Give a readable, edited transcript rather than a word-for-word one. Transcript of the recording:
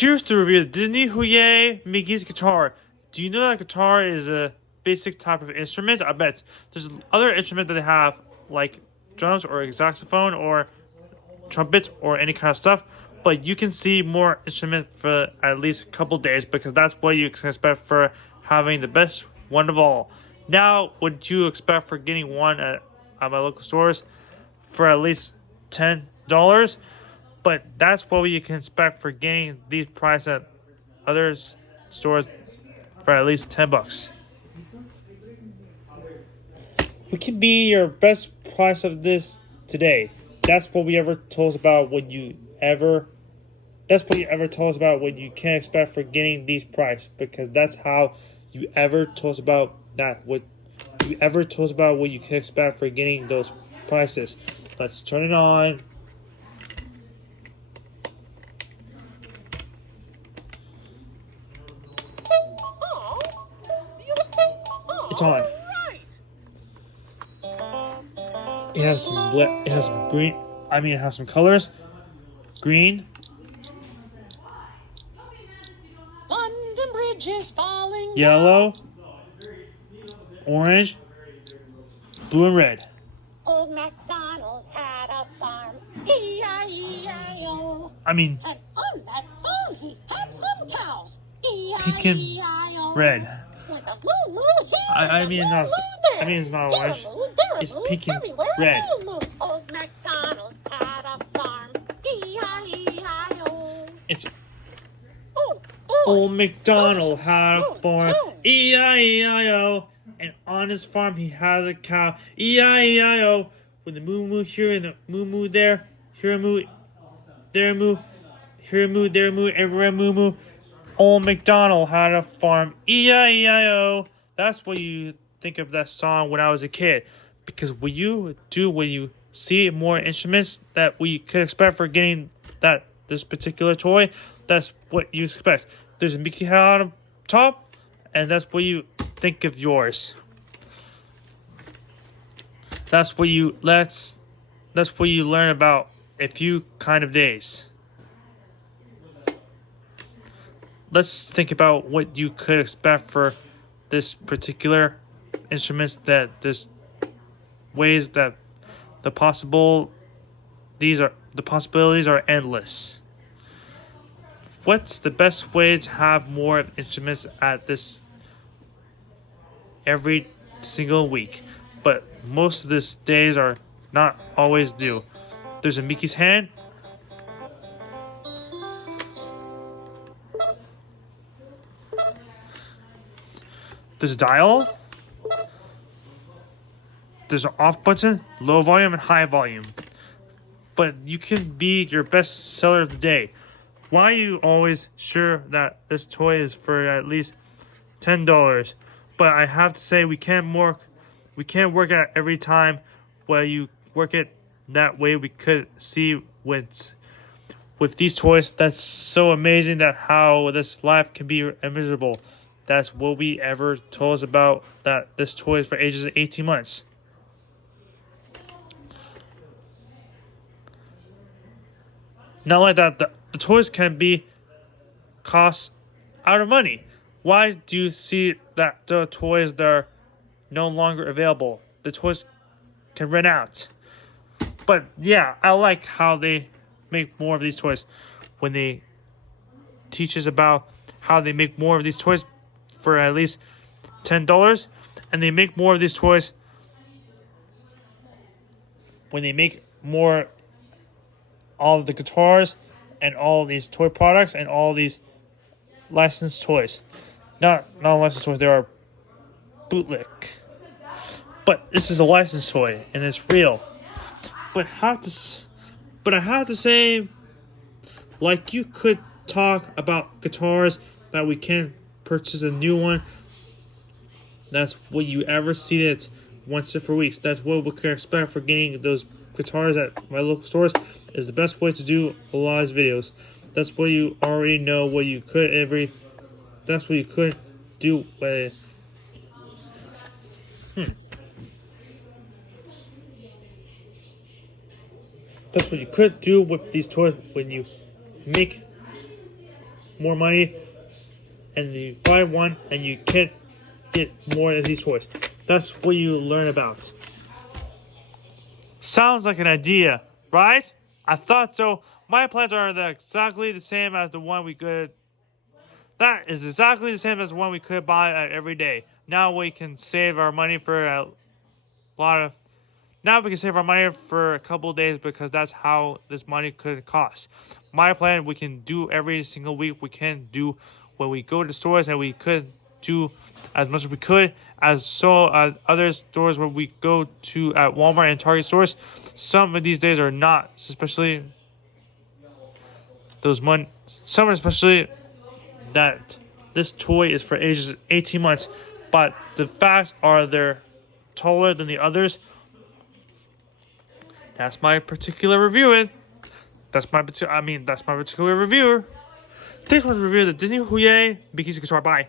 Here's the review of Disney hooyay Mickey's guitar. Do you know that guitar is a basic type of instrument? I bet there's other instruments that they have, like drums or a saxophone or trumpet or any kind of stuff. But you can see more instruments for at least a couple days because that's what you can expect for having the best one of all. Now, what you expect for getting one at my local stores for at least $10? But that's what you can expect for getting these prices at other stores for at least $10. What can be your best price of this today? That's what we ever told us about when you ever. That's what you ever told us about when you can't expect for getting these prices, because that's how you ever told us about that. What you ever told us about what you can expect for getting those prices. Let's turn it on. It's on. It has some green. It has some colors. Green. London Bridge is falling. Yellow. Orange. Blue and red. Old MacDonald had a farm. E-I-E-I-O. And on that farm he had some cows. Pink and E-I-E-I-O. red. With a moo moo here, It's not orange. It's pink and red. Old MacDonald had a farm. E-I-E-I-O. It's Old MacDonald had a farm. E-I-E-I-O. And on his farm he has a cow. E-I-E-I-O. With the moo moo here and the moo moo there. Here a moo. There a moo. Here a moo. There a moo. Everywhere moo moo. Old MacDonald had a farm. E-I-E-I-O. That's what you think of that song when I was a kid. Because what you do when you see more instruments that we could expect for getting this particular toy, that's what you expect. There's a Mickey hat on top, and that's what you think of yours. That's what you learn about a few kind of days. Let's think about what you could expect for this particular instruments, that this ways that the possibilities are endless. What's the best way to have more instruments at this every single week? But most of these days are not always due. There's a Mickey's hand. There's a dial. There's an off button, low volume and high volume. But you can be your best seller of the day. Why are you always sure that this toy is for at least $10? But I have to say we can't work at every time where you work it that way. We could see with these toys, that's so amazing that how this life can be miserable. That's what we ever told us about, that this toy is for ages of 18 months. Not like that, the toys can be cost out of money. Why do you see that the toys that are no longer available? The toys can run out. But yeah, I like how they make more of these toys. When they teach us about how they make more of these toys for at least $10, and they make more of these toys when they make more all of the guitars and all these toy products and all these licensed toys. Not licensed toys, they are bootleg. But this is a licensed toy and it's real. But I have to say, like, you could talk about guitars that we can purchase a new one. That's what you ever see it once every week. That's what we can expect for getting those guitars at my local stores. Is the best way to do a lot of videos. That's what you already know. What you could That's what you could do. That's what you could do with these toys when you make more money, and you buy one and you can't get more of these toys. That's what you learn about. Sounds like an idea, right? I thought so. My plans are exactly the same as the one we could. That is exactly the same as the one we could buy every day. Now we can save our money for a lot of. Now we can save our money for a couple of days because that's how this money could cost. My plan, we can do every single week. We can do when we go to stores, and we could do as much as we could as other stores where we go to at Walmart and Target stores. Some of these days are not, especially some especially that this toy is for ages 18 months, but the facts are they're taller than the others. That's my particular review. That's my particular reviewer. Thanks for the review of the Disney hooyay Big Easy Guitar. Bye.